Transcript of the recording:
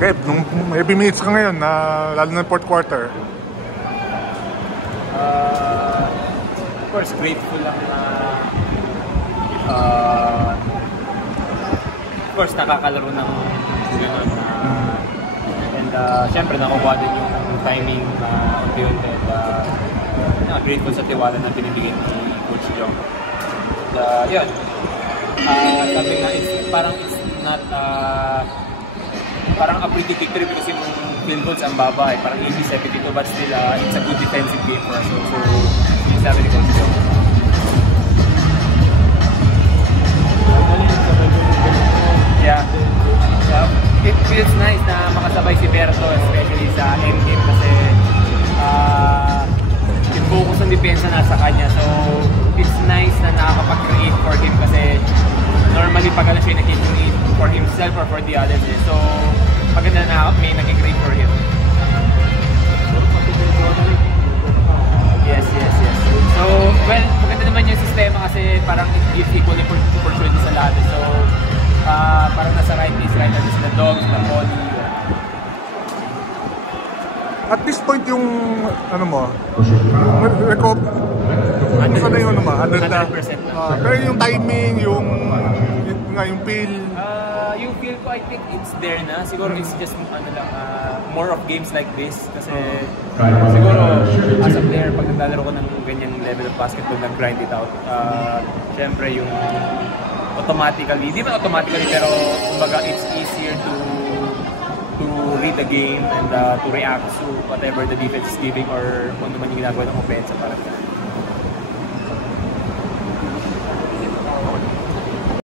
Okay, nung every minutes ka ngayon, lalo na fourth quarter. Of course, grateful lang na of course, nakakalaro ng gano'n and syempre nakukuha din yung timing na unti-unti and grateful sa tiwala na binibigyan ni Coach Jong. Yun, sabi nga, it's not parang a pretty victory because yung field goals ang baba parang 80-72 but still it's a good defensive game for us. So yung sabi ni Coach Jong. Yeah. It feels nice na makasabay si Berto, especially sa endgame kasi yung focus ng depensa nasa kanya. So it's nice na nakakapag-create for him kasi normally pag siya nag-create for himself or for the others. So maganda na may nag-create for him. Yes. So well, maganda naman yung sistema kasi parang it gives equal opportunity sa lahat. So parang nasa right place, right na sila Dog, sila Polly. At this point yung ano mo, record, ano na yung ano mo, 100% na. Pero yung timing, yung feel. Yung feel ko, I think it's there na. Siguro it's just ano lang, more of games like this. Kasi siguro as a player, pag naglalaro ko ng ganyang level of basketball, nag-grind it out. Siyempre yung automatically, di ba automatically, pero kumbaga it's easier to read the game and to react to whatever the defense is giving or kung naman yung ginagawa ng offense para